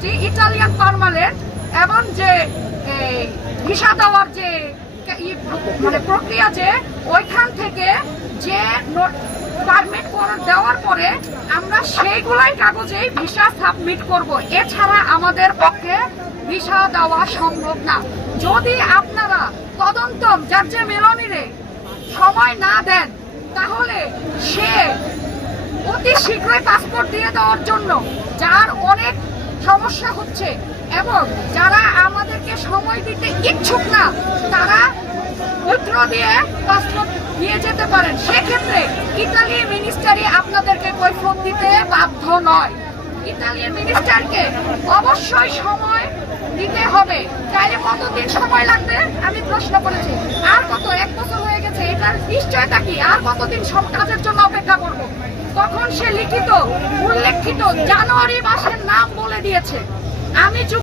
করেছি Italian permanent এবং যে ভিসা দেওয়ার যে মানে প্রক্রিয়া, যে ওইখান থেকে যে পারমিট দেওয়ার পরে আমরা সেইগুলাই কাগজেই ভিসা সাবমিট করব। এছাড়া আমাদের পক্ষে ভিসা দেওয়া সম্ভব না। যদি আপনারা তদন্ত জার্জে মেলোনিরে সময় না দেন, তাহলে সে অতি শীঘ্রই পাসপোর্ট দিয়ে দেওয়ার জন্য, যার অনেক সমস্যা হচ্ছে এবং যারা আমাদেরকে সময় দিতে ইচ্ছুক না, তারা উত্তর দিয়ে পাসপোর্ট দিয়ে যেতে পারেন। সেক্ষেত্রে ইতালির মিনিস্টারই আপনাদেরকে কৈফিয়ত দিতে বাধ্য নয়। ইতালির মিনিস্টারকে অবশ্যই সময় দিতে হবে। তাইলে কতদিন সময় লাগবে আমি প্রশ্ন করেছি। আর কত, 1 বছর হয়ে গেছে, এটার নিশ্চয়তা কি? আর কতদিন সব কাজের জন্য অপেক্ষা করব? তখন সে লিখিত উল্লেখিত জানুয়ারি মাসের নাম বলে দিয়েছে। আমি